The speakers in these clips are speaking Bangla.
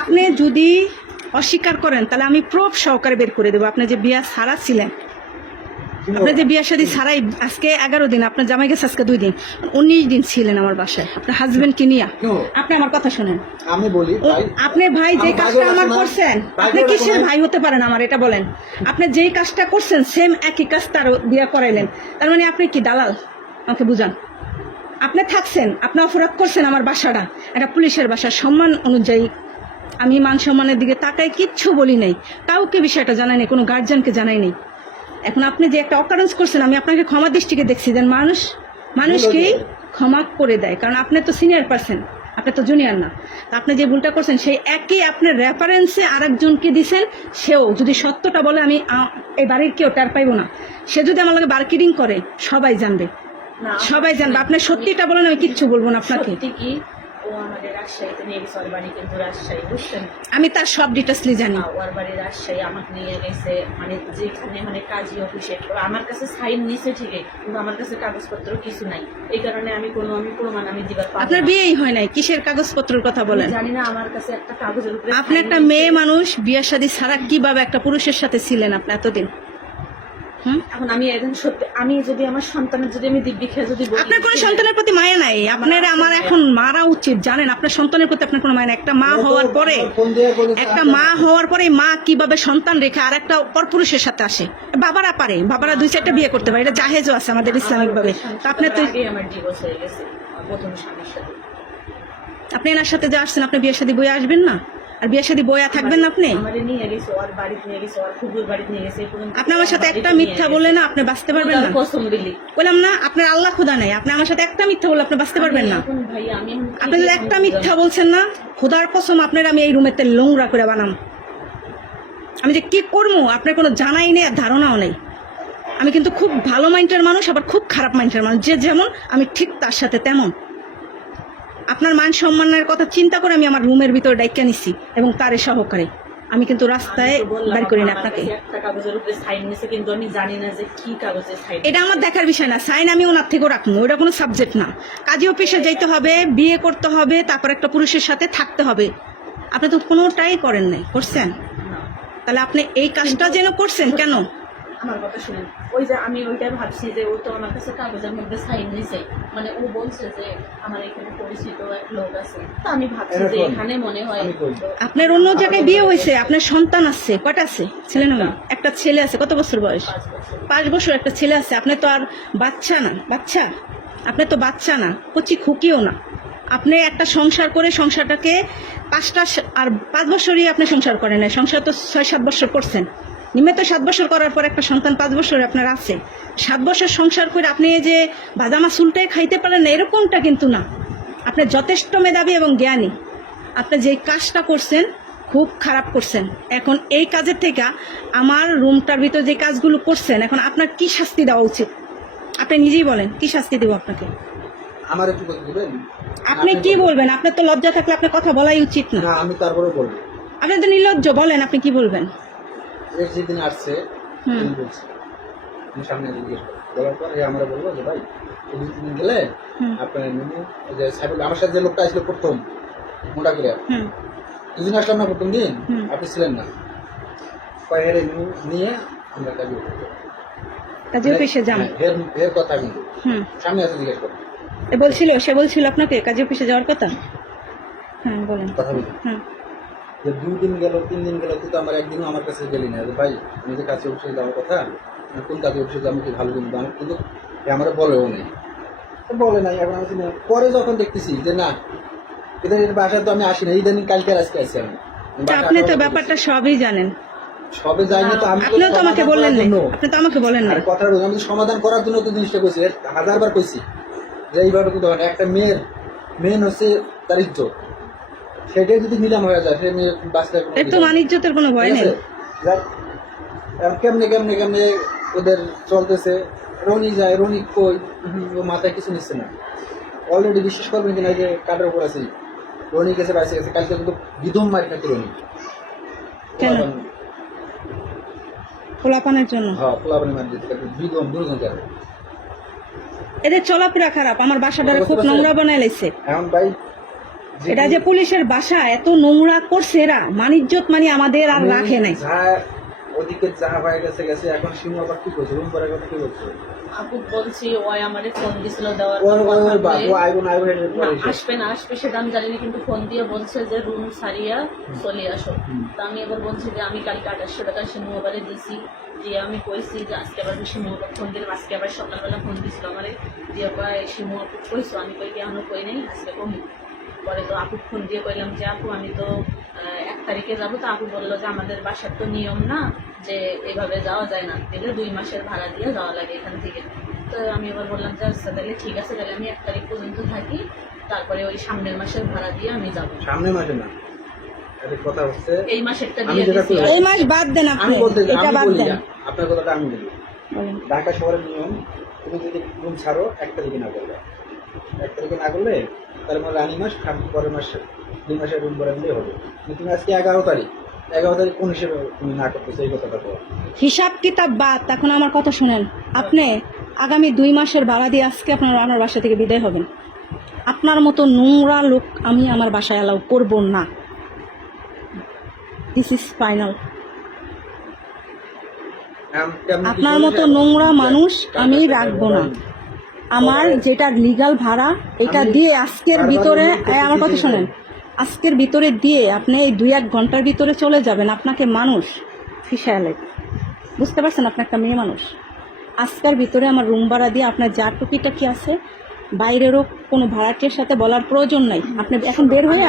আপনি যদি অস্বীকার করেন তাহলে আমি প্রুফ সহকারে বের করে দেবো। আপনি যে বিয়া ছাড়া ছিলেন, আপনি যে বিয়া শাদী ছাড়াই আজকে 11 দিন, আপনার জামাই গেছে আজকে 2 দিন, 19 দিন ছিলেন আমার বাসায় আপনার হাজবেন্ড কে নিয়ে। আপনি আমার কথা শুনেন, আমি বলি আপনি ভাই যে কাজটা আমার করছেন, আপনি কিসের ভাই হতে পারেন আমার এটা বলেন। আপনি যেই কাজটা করছেন সেম একই কাজ তার বিয়া করাইলেন, তার মানে আপনি কি দালাল? আমাকে বুঝান। আপনি থাকছেন, আপনি অপরাধ করছেন আমার বাসাটা একটা পুলিশের বাসা, সম্মান অনুযায়ী আমি মান সম্মানের দিকে তাকাই, কিচ্ছু বলি নাই, কাউকে বিষয়টা জানাই নাই, কোনো গার্জিয়ানকে জানাই নাই। এখন আপনি যে একটা অকারেন্স করছেন, আমি আপনাকে ক্ষমা দৃষ্টিকে দেখছি, যেন মানুষকেই ক্ষমা করে দেয়, কারণ আপনি তো সিনিয়র পারসন, আপনি তো জুনিয়র না। আপনি যে ভুলটা করছেন সেই একই আপনার রেফারেন্সে আরেকজনকে দিছেন, সেও যদি সত্যটা বলে আমি এই বাড়ির কেউ টের পাইব না। সে যদি আমার লগে মার্কেটিং করে সবাই জানবে, সবাই জানবে। আপনি সত্যিটা বলেন, আমি কিচ্ছু বলবো না আপনাকে। আমি তার সব ডিটেলসলি জানি। ওর বাড়ি রাজশাহী, আমাকে নিয়ে গেছে মানে যেখানে মানে কাজী অফিসে, আমার কাছে সাইন নিছে ঠিকই, কিন্তু আমার কাছে কাগজপত্র কিছু নাই। এই কারণে আমি প্রমাণ আমি দিবার পারবো না। আপনার বিয়েই হয় নাই, কিসের কাগজপত্রের কথা বলেন? জানি না, আমার কাছে একটা কাগজের উপরে আপনি একটা মেয়ে মানুষ, বিয়ে শাদী ছাড়া কিভাবে একটা পুরুষের সাথে ছিলেন আপনি এতদিন? এখন আমি একজন সত্যি, আমি যদি আমার সন্তানের যদি আমি দিব্যি খেয়ে যদি আপনার কোনো সন্তানের প্রতি মায়া নাই, আপনার আমার এখন মারা উচিত জানেন। আপনার সন্তানের প্রতি আপনার কোনো মায়া নাই। একটা মা হওয়ার পরে মা কিভাবে সন্তান রেখে আর একটা পরপুরুষের সাথে আসে? বাবারা পারে, বাবারা 2-4টা বিয়ে করতে পারে, এটা জাহেজও আছে আমাদের ইসলামিক ভাবে। আপনার তো আমার ডিভোর্স হয়ে গেছে প্রথম স্বামীর সাথে। আপনি এনার সাথে যে আসছেন, আপনি বিয়ে শাদী বয়ে আসবেন না? আর বিয়ে শাদী বয়া থাকবেন না? আপনি আপনি আমার সাথে একটা মিথ্যা বললে না আপনি বাঁচতে পারবেন না। বললাম না, আপনার আল্লাহ খোদা নাই, আপনি আমার সাথে একটা মিথ্যা বললে আপনি বাঁচতে পারবেন না। আপনি যদি একটা মিথ্যা বলছেন না, খোদার কসম আপনার আমি এই রুমেতে নোংরা করে বানাম। আমি যে কি করবো আপনার কোনো জানাই নেই আর ধারণাও নেই। আমি কিন্তু খুব ভালো মাইন্ডের মানুষ, আবার খুব খারাপ মাইন্ডের মানুষ। যে যেমন আমি ঠিক তার সাথে তেমন। আপনার মান সম্মানের কথা চিন্তা করে আমি আমার রুমের ভিতরে ডাইকা নিছি এবং তারে সহকারে। আমি কিন্তু রাস্তায় বাড়ি করি না আপনাকে। এটা আমার দেখার বিষয় না। সাইন আমি ওনার থেকেও রাখবো, ওটা কোনো সাবজেক্ট না। কাজী অফিসে যাইতে হবে, বিয়ে করতে হবে, তারপর একটা পুরুষের সাথে থাকতে হবে। আপনি তো কোনোটাই করেন নাই, করছেন? তাহলে আপনি এই কাজটা যেন করছেন কেন? আমার কথা শুনেন, ওই যে আমি ওইটাই ভাবছি যে ও তো আমার কাছে কাগজের মধ্যে সাইন নিছে, মানে ও বলছে যে আমার এখানে পরিচিত এক লোক আছে, তো আমি ভাবছি যে এখানে মনে হয় আপনার অন্য জায়গায় বিয়ে হয়েছে, আপনার সন্তান আছে, কয়টা আছে? ছেলে না মেয়ে? একটা ছেলে আছে। কত বছর বয়স? 5 বছর একটা ছেলে আছে। আপনি তো আর বাচ্চা না, আপনি তো বাচ্চা না, কচি খুকিও না। আপনি একটা সংসার করে সংসারটাকে 5 বছরই আপনি সংসার করেন না, সংসার তো 6-7 বছর করছেন। নিম্নে 7 বছর করার পর একটা সন্তান 5 বছর আপনার আছে। 7 বছর সংসার করে আপনি যে বাদামা চুলটাই খাইতে পারেন না এরকমটা কিন্তু না। আপনি যথেষ্ট মেধাবী এবং জ্ঞানী। আপনি যে কাজটা করছেন খুব খারাপ করছেন। এখন এই কাজের থেকে আমার রুমটার ভিতর যে কাজগুলো করছেন, এখন আপনার কি শাস্তি দেওয়া উচিত? আপনি নিজেই বলেন, কি শাস্তি দেবো আপনাকে? আমার একটু কথা দিবেন? আপনি কি বলবেন? আপনার তো লজ্জা থাকলে আপনার কথা বলাই উচিত না। আমি তারপরে বলবো। আপনি তো নির্লজ্জ, বলেন আপনি কি বলবেন? যেদিন আসছে বলছি, আমি সামনে জিজ্ঞেস বলার পর আমরা বলবো যে ভাই 2-3 দিন গেলে আপনার যে আমার সাথে যে লোকটা আসলে প্রথম মোটা করে দুদিন আসলাম না প্রথম দিন, আপনি ছিলেন না, কয়ের নিয়ে আমরা কাজে অফিসে যান। এর কথা কিন্তু সামনে আসে জিজ্ঞেস করবো। সে বলছিল আপনাকে কাজে অফিসে যাওয়ার কথা? হ্যাঁ বলেন। কথা বলি যে 2 দিন গেল 3 দিন গেল, তুই তো আমার একদিনও আমার কাছে গেলি না যে ভাই আমি যে কাজে অফিসে যাওয়ার কথা, কোন কাজে অফিসে যাবো কি ভালো কিন্তু আমি কিন্তু আমার বলেও নেই, বলে নাই। এখন আমি পরে যখন দেখতেছি যে না এদের বাসায় তো আমি আসি না, ইদানিং কালকে আজকে আসছি আমি। আপনি তো ব্যাপারটা সবই জানেন। সবে যাইনি তো আমি, আপনিও তো আমাকে বললেন না। আপনি তো আমাকে বলেন না। আর কথা আমি সমাধান করার জন্য তো জিনিসটা কইছি, 1000বার কইছি যে এইভাবে কিন্তু একটা মেয়ের মেন হচ্ছে তার ইজ্জত, সেটাই যদি নিলাম হয়ে যায় সে মেয়ে বাঁচতে একটু মানিজ্যতের কোনো ভয় নেই। কেমনে কেমনে কেমনে ওদের চলতেছে। রনি যায়, রনি কই ও মাথায় কিছু নিচ্ছে না। অলরেডি বিশ্বাস করবেন কিনা যে কাটার উপর আছে, রনি গেছে বাইসে গেছে, কালকে কিন্তু বিধম মারি খাচ্ছে রনি। পোলাপানের জন্য? হ্যাঁ পোলাপানের মারি দিতে বিধম 2 জন কেন। এদের চলাফেরা খারাপ, আমার বাসাটা খুব নোংরা বানায় লাইছে। এখন ভাই এটা যে পুলিশের বাসা এত নোংরা করছে এরা, মানিজ্জত মানে আমাদের আর রাখে নাই। যা ওদিকে যা হয়ে গেছে গেছে, এখন শিমু আবার কি করছে, রুম করার কথা কি বলছে? আপু বলছি ওই আমারে ফোন দিছিল দেওয়ার ওর বাবু আইবো না আইবো এটা না, পরে আসবে না আসবে সেটা আমি জানি না, কিন্তু ফোন দিয়ে বলছে যে রুম সারিয়া চলে আসো। তা আমি এবার বলছি যে আমি কালকে 2800 টাকা সে মোবাইলে দিছি, দিয়ে আমি কইছি যে আজকে আবার শিমু ফোন দিলাম, আজকে আবার সকালবেলা ফোন দিছিল আমারে, দিয়ে কয় শিমু আপু কইছো, আমি কই কি এখনো কই নাই, আজকে কমি। পরে তো আপু ফোন দিয়ে কইলাম যে আপু আমি তো 1 তারিখে যাবো। তো আপু বললো যে আমাদের বাসার তো নিয়ম না যে এভাবে যাওয়া যায় না, দিলে 2 মাসের ভাড়া দিয়ে যাওয়া লাগে এখান থেকে। তো আমি এবার বললাম যে আচ্ছা তাহলে ঠিক আছে, তাহলে আমি 1 তারিখ পর্যন্ত থাকি, তারপরে ওই সামনের মাসের ভাড়া দিয়ে আমি যাবো। সামনে মাসে না, এটা কথা হচ্ছে এই মাসেরটা আমি দিয়ে যেটা দিছি। এই মাস বাদ দেন আমি আপনি, বলতে এটা আমি বাদ বলি দেন। না, আপনার কথাটা আমি বলি। বলেন। ঢাকা শহরের নিয়ম, তুমি যদি রুম ছাড়ো 1 তারিখে না করলে, 1 তারিখে না করলে তার মানে রানি মাস পরের মাসে 2 মাসের রুম ভাড়া দিলেই হবে। কিন্তু তুমি আজকে 11 তারিখ কোন হিসেবে তুমি না করতেছো, এই কথাটা বলো। হিসাব কিতাব বাদ, এখন আমার কথা শুনেন। আপনি আগামী 2 মাসের ভাড়া দিয়ে আজকে আপনার আমার বাসা থেকে বিদায় হবেন। আপনার মতো নোংরা লোক আমি আমার বাসায় অ্যালাউ করব না। This is final. আপনার মতো নোংরা মানুষ আমি রাখবো না। আমার যেটা লিগ্যাল ভাড়া এটা দিয়ে আজকের ভিতরে, আমার কথা শোনেন, আজকের ভিতরে দিয়ে আপনি এই 2-1 ঘন্টার ভিতরে চলে যাবেন। আপনাকে মানুষ ফিসালে, বুঝতে পারছেন? আপনি একটা মেয়ে মানুষ। আজকের ভিতরে আমার রুম ভাড়া দিয়ে আপনার যা টুকিটাকি আছে, বাইরেরও কোনো ভাড়াটির সাথে বলার প্রয়োজন নাই। আপনি এখন বের হয়ে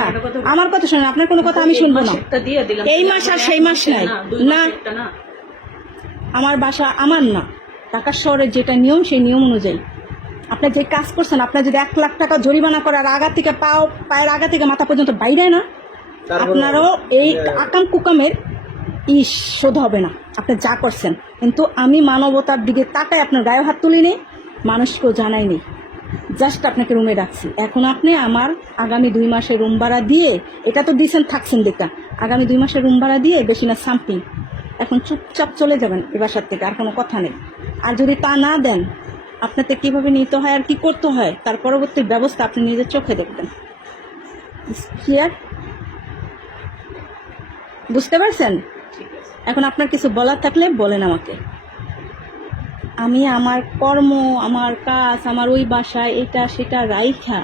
আমার কথা শোনেন, আপনার কোনো কথা আমি শুনবো না। মাসেরটা দিয়ে দিলাম। এই মাস আর সেই মাস নাই না, না আমার বাসা আমার না, ঢাকা শহরের যেটা নিয়ম সেই নিয়ম অনুযায়ী আপনি যে কাজ করছেন, আপনার যদি 1 লাখ টাকা জরিমানা করার আগা থেকে পায়ের আগা থেকে মাথা পর্যন্ত বাইরে না, আপনারও এই আকাম কুকামের শোধ হবে না আপনি যা করছেন। কিন্তু আমি মানবতার দিকে তাকায় আপনার গায়ে হাত তুলিনি, মানুষকেও জানাইনি, জাস্ট আপনাকে রুমে রাখছি। এখন আপনি আমার আগামী 2 মাসের রুম ভাড়া দিয়ে, এটা তো দিয়েছেন থাকছেন দেখা, আগামী 2 মাসের রুম ভাড়া দিয়ে বেশি না সামথিং, এখন চুপচাপ চলে যাবেন এ বাসার থেকে, আর কোনো কথা নেই। আর যদি তা না দেন, আপনাকে কীভাবে নিতে হয় আর কি করতে হয় তার পরবর্তী ব্যবস্থা আপনি নিজের চোখে দেখবেন। ক্লিয়ার? বুঝতে পারছেন? ঠিক আছে। এখন আপনার কিছু বলার থাকলে বলেন আমাকে। আমি আমার কর্ম, আমার কাজ, আমার ওই বাসায় এটা সেটা রাইখা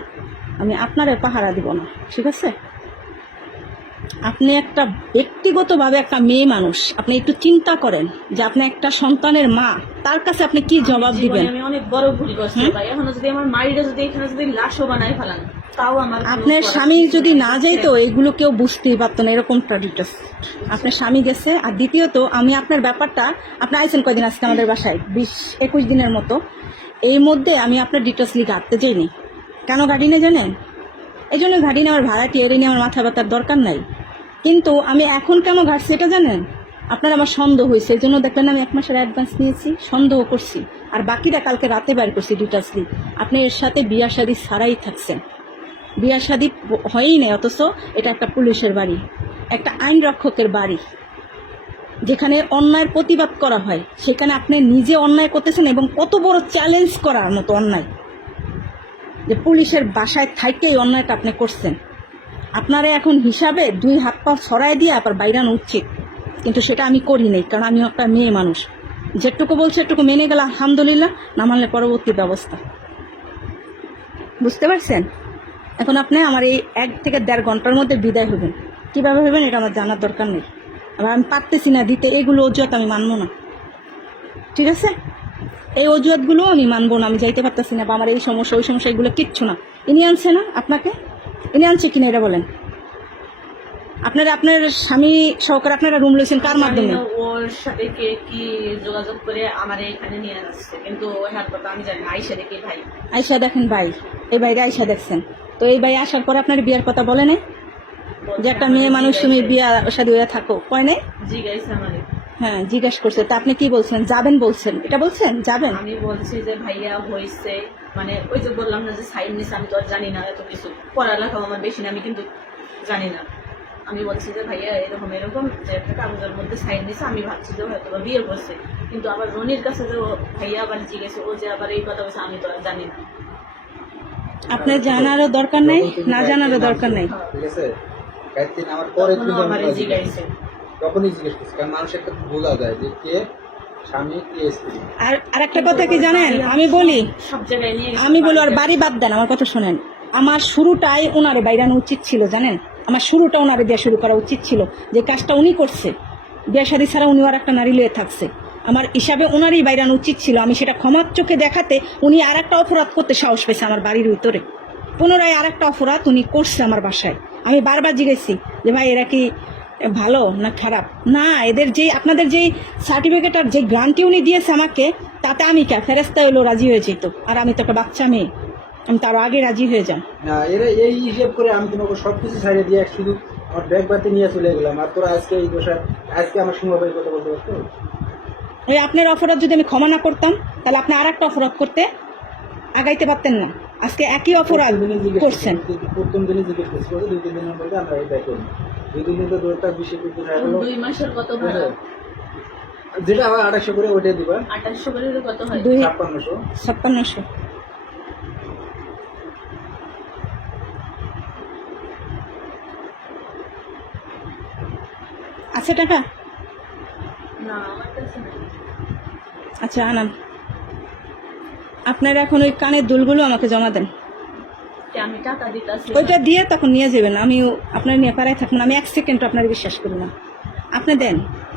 আমি আপনারে পাহারা দিব না, ঠিক আছে? আপনি একটা ব্যক্তিগতভাবে একটা মেয়ে মানুষ, আপনি একটু চিন্তা করেন যে আপনি একটা সন্তানের মা, তার কাছে আপনি কি জবাব দিবেন? আমি অনেক বড় ভুল করছি ভাই। এখনো যদি আমার মাইরে যদি এখানে যদি লাশও বানাই ফেলান, তাও আমার কোনো আপনার করার স্বামী কিছু যদি নাই। না যাইতো এগুলো কেউ বুঝতেই পারতো না, এরকমটা ডিটেলস। আপনার স্বামী গেছে। আর দ্বিতীয়ত আমি আপনার ব্যাপারটা, আপনি আইছেন কয়দিন আজকে আমাদের বাসায়? 20-21 দিনের মতো। এই মধ্যে আমি আপনার ডিটেলস লিখে আনতে যাইনি। কেন গাড়ি নিয়ে জানেন? এই জন্য গাড়ি নিয়ে আমার ভাড়াটি এড়ে নিয়ে আমার মাথা ব্যথার দরকার নাই। কিন্তু আমি এখন কেন ঘাটছি এটা জানেন? আপনার আমার সন্দেহ হয়েছে, এই জন্য দেখলেন আমি 1 মাসের অ্যাডভান্স নিয়েছি, সন্দেহ করছি, আর বাকিটা কালকে রাতে বাইর করছি ডিটেলসলি। আপনি এর সাথে বিয়া শাদী ছাড়াই থাকছেন, বিয়া শাদী হয়ই নাই, অথচ এটা একটা পুলিশের বাড়ি, একটা আইন রক্ষকের বাড়ি, যেখানে অন্যায়ের প্রতিবাদ করা হয়, সেখানে আপনি নিজে অন্যায় করতেছেন, এবং কত বড় চ্যালেঞ্জ করার মতো অন্যায়, যে পুলিশের বাসায় থাইকেই অন্যায়টা আপনি করছেন। আপনারা এখন হিসাবে 2 হাত পা ছড়াই দিয়ে আবার বাইরানো উচিত, কিন্তু সেটা আমি করি নাই, কারণ আমি একটা মেয়ে মানুষ। যেটুকু বলছে এটুকু মেনে গেলে আলহামদুলিল্লাহ, না মানলে পরবর্তী ব্যবস্থা। বুঝতে পারছেন? এখন আপনি আমার এই 1 থেকে 1.5 ঘন্টার মধ্যে বিদায় হবেন। কীভাবে হবেন এটা আমার জানার দরকার নেই, আবার আমি পারতেছি না দিতে, এগুলো অজুহাত আমি মানবো না, ঠিক আছে? এই অজুহাতগুলো আমি মানবো না, আমি যাইতে পারতেছি না, বা আমার এই সমস্যা ওই সমস্যা, এগুলো কিচ্ছু না। ইনি আনছে না আপনাকে? ইনি আনছে কিনা এটা বলেন? আপনারা আপনার স্বামী সহকারে আপনারা রুম লইছেন কার মাধ্যমে? জানি না ওর সাথে কে কি যোগাযোগ করে আমার এখানে নিয়ে আসছে, কিন্তু ওর কথা আমি জানি না। আইসা দেখি ভাই, আয়সা দেখেন ভাই, এই বাইরে আয়সা দেখছেন তো, এই ভাই আসার পরে আপনার বিয়ার কথা বলে নাই যে একটা মেয়ে মানুষ তুমি বিয়া শাদী হয়ে থাকো, কয় নাই? জিজ্ঞাসা আমারে, হ্যাঁ জিজ্ঞাসা করছে। তা আপনি কি বলছেন? যাবেন বলছেন, এটা বলছেন যাবেন? আমি বলছি যে ভাইয়া হয়েছে, মানে ওই যে বললাম না যে সাইন নিছে, আমি তো আর জানি না এত কিছু, পড়ালেখাও আমার বেশি না, আমি কিন্তু জানি না। আমি বলছি যে ভাইয়া এরকম এরকম যে একটা কাগজের মধ্যে সাইন নিছে, আমি ভাবছি যে হয়তো বা বিয়ে করছে, কিন্তু আবার রনির কাছে যে ভাইয়া আবার জিজ্ঞেস, ও যে আবার এই কথা বলছে, আমি তো আর জানি না। আপনার জানারও দরকার নেই, না জানারও দরকার নেই। ঠিক আছে, গায়ত্রী আমার পরে তখনও কিন্তু আমারে আমি জিজ্ঞাসা তখনই জিজ্ঞেস করছি, কারণ মানুষ একটা বোঝা যায় যে কে স্বামী কে স্ত্রী। আর একটা কথা কি জানেন, আমি বলি, সব জায়গায় নিয়ে গেছে। আমি বলি, আর বাড়ি বাদ দেন, আমার কথা শোনেন। আমার শুরুটাই ওনারে বাইরানো উচিত ছিল, জানেন? আমার শুরুটা ওনারে দিয়ে শুরু করা উচিত ছিল। যে কাজটা উনি করছে, বিয়ে শাদী ছাড়া উনি আর একটা নারী লয়ে থাকছে, আমার হিসাবে ওনারই বাইরানো উচিত ছিল। আমি সেটা ক্ষমার চোখে দেখাতে উনি আর একটা অপরাধ করতে সাহস পেয়েছে আমার বাড়ির ভিতরে। পুনরায় আর একটা অপরাধ উনি করছে আমার বাসায়। আমি বারবার জিজ্ঞেসি যে ভাই এরা কি ভালো না খারাপ? না, এদের যেই আপনাদের যেই সার্টিফিকেট আর যে গ্রান্টি উনি দিয়েছে আমাকে, তাতে আমি কে ফেরেস্তা হইলো রাজি হয়ে যেত। আর আমি তো একটা বাচ্চা মেয়ে, আমি তার আগে রাজি হয়ে যান। না, এরা এই হিসেব করে আমি তোমাকে সবকিছু ছাড়িয়ে দিয়ে শুধু আমার ব্যাগ বাতি নিয়ে চলে গেলাম। আর তোরা আজকে এই দোষা আজকে আমার সীমা ভাই কথা বলতে পারতো? ওই আপনার অপরাধ যদি আমি ক্ষমা না করতাম, তাহলে আপনি আর একটা অপরাধ করতে আগাইতে পারতেন না। আজকে একই অপরাধ করছেন। প্রথম দিনে জিজ্ঞেস করছি, 2-3 দিনের মধ্যে আমরা এই ব্যাগ করবো। 2-3 দিন তো দূরটা 20-21 দিন হয়ে গেল। 2 মাসের কত ভাড়া? যেটা আবার 2800 করে ওইটা দিবা। 2800 করে কত হয়? 5600। আছে টাকা? না আমার কাছে নেই। আচ্ছা আনান। আপনারা এখন ওই কানের দুলগুলো আমাকে জমা দেন। যে আমি টাকা দিতেছি। ওইটা দিয়ে তখন নিয়ে যাবেন। আমি আপনার নিয়ে পাড়ায় থাকবেন, আমি 1 সেকেন্ড আপনার বিশ্বাস করি না। আপনি দেন,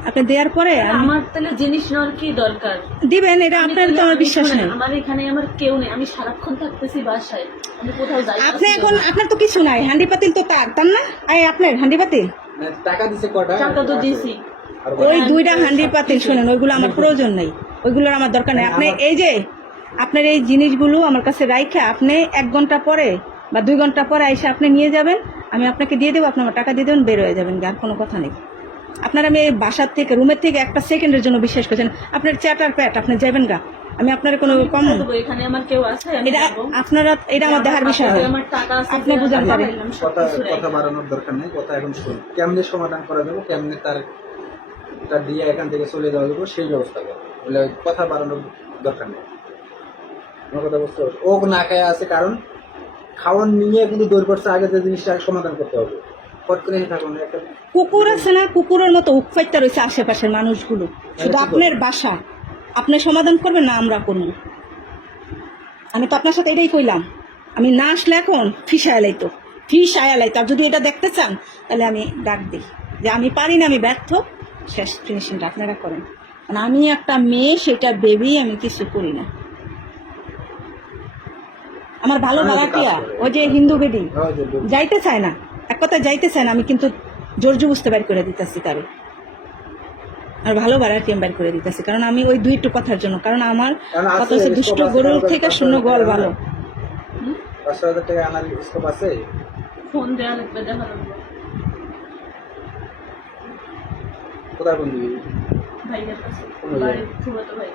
আপনি দেওয়ার পরে আমার তাহলে জিনিস নেওয়ার কি দরকার? দিবেন, এটা আপনার তো আমার বিশ্বাস নেই। আমার এখানে আমার কেউ নেই, আমি সারাক্ষণ থাকতেছি বাসায়, আমি কোথাও যাই। আপনি এখন আপনার তো কিছু নাই, হান্ডি পাতিল তো তার না? আপনার হান্ডি পাতিল টাকা দিছে কটা? টাকা তো দিছি। ওই 2টা হান্ডি পাতিল শোনেন, ওইগুলো আমার প্রয়োজন নেই, ওইগুলোর আমার দরকার নেই। আপনি এই যে আপনার এই জিনিসগুলো আমার কাছে রাইখা আপনি 1 ঘন্টা পরে বা 2 ঘন্টা পরে এসে আপনি নিয়ে যাবেন, আমি আপনাকে দিয়ে দেবো, আপনি আমার টাকা দিয়ে দেবেন, বের হয়ে যাবেন, আর কোনো কথা নেই। আপনার আমি এই বাসার থেকে রুমের থেকে 1 সেকেন্ডের জন্য বিশ্বাস করছেন, আপনার চ্যাটার প্যাট, আপনি যাবেন গা, আমি আপনার কোনো কম। এখানে আমার কেউ আছে, আমি এটা যাবো। আপনারা, এটা আমার দেখার বিষয় হয়, আমার টাকা আছে, আপনি বুঝেন পারেন। কথা বাড়ানোর দরকার নেই, কথা এখন শুন। কেমনে সমাধান করা যাবে, কেমনে তার দিয়ে এখান থেকে চলে যাওয়া যাবে সেই ব্যবস্থা করো। বলে কথা বাড়ানোর দরকার নেই। আমার কথা বুঝতে পারছো? ও না খায় আছে কারণ খাওয়ান নিয়ে কিন্তু দৌড় পড়ছে, আগে যে জিনিসটা সমাধান করতে হবে। পট করে থাকুন একটা কুকুর আছে না, কুকুরের মতো উৎপাইতে রয়েছে আশেপাশের মানুষগুলো। শুধু আপনার বাসা আপনি সমাধান করবেন না আমরা করবো। আমি তো আপনার সাথে এটাই কইলাম, আমি না আসলে এখন ফিস আয়ালাইতো, আর যদি এটা দেখতে চান তাহলে আমি ডাক দিই যে আমি পারি না, আমি ব্যর্থ, শেষ ফিনিশিংটা আপনারা করেন। কারণ আমি একটা মেয়ে, সেটা বেবি, আমি কিছু করি না। আমার ভালো ভাড়াটিয়া ওই যে হিন্দু বেদি যাইতে চায় না, এক কথা যাইতে চায় না, আমি কিন্তু জোর বুঝতে বের করে দিতেছি তারে। আর ভালো ভাড়াটিয়া বের করে দিতেছি, কারণ আমি ওই 2 কথার জন্য। কারণ আমার কথা হচ্ছে দুষ্ট গরুর থেকে শূন্য গল ভালো। 5,000 টাকা আনার স্কোপ আছে। ফোন দেওয়া লাগবে, দেখা লাগবে। কোথায় ফোন দিবি? ভাইয়ের কাছে, কোন ভাই? বাড়ির ফুফাতো ভাই।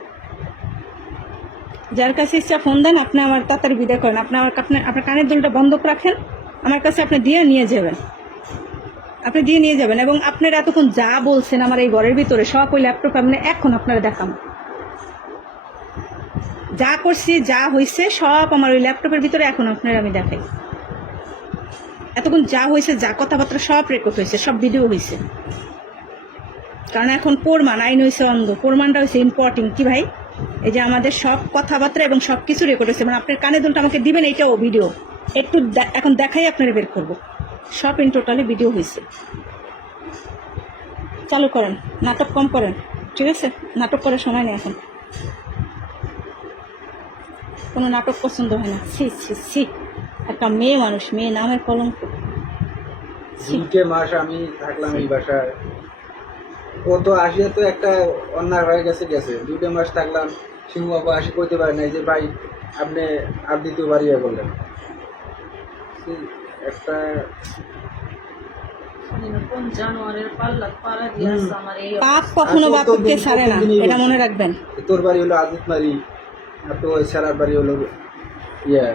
যার কাছে ইচ্ছা ফোন দেন, আপনি আমার তাড়াতাড়ি বিদায় করেন। আপনার কানের দুলটা বন্ধ রাখেন, আমার কাছে আপনি দিয়ে নিয়ে যাবেন, আপনি দিয়ে নিয়ে যাবেন। এবং আপনারা এতক্ষণ যা বলছেন আমার এই ঘরের ভিতরে সব ওই ল্যাপটপ আপনি এখন আপনারা দেখান, যা করছি যা হয়েছে সব আমার ওই ল্যাপটপের ভিতরে এখন আপনারা আমি দেখাই। এতক্ষণ যা হয়েছে, যা কথাবার্তা সব রেকর্ড হয়েছে, সব ভিডিও হয়েছে। কারণ এখন প্রমাণ, আইন হয়েছে অন্ধ, প্রমাণটা হয়েছে ইম্পর্টেন্ট। কি ভাই, এই যে আমাদের সব কথাবার্তা এবং সব কিছু রেকর্ড হয়েছে, মানে আপনার কানে দুলটা আমাকে দিবেন, এইটাও ভিডিও একটু এখন দেখাই আপনারা বের করবো, সব ইন টোটালি ভিডিও হয়েছে। চালু করেন, নাটক কম করেন, ঠিক আছে? নাটক করার সময় নেই এখন, কোনো নাটক পছন্দ হয় না। ছি ছি ছি, একটা মেয়ে মানুষ, মেয়ে নামের কলঙ্ক। 2 মাস আমি থাকলাম এই বাসায়, ও তো আসিয়া তো একটা অন্যায় হয়ে গেছে। 2 মাস থাকলাম, সিংহ বাবা আসি কইতে পারে নাই যে ভাই আপনি আর দ্বিতীয়বার ইয়ে করলেন। একটা কোন জানোয়ারের পাল্লা পাড়া দিয়েছে আমার এই পাপ কখনো বাপকে ছাড়ে না, এটা মনে রাখবেন। তোর বাড়ি হলো আজিতমারি, আর তো ওই সারার বাড়ি হলো ভাইয়া।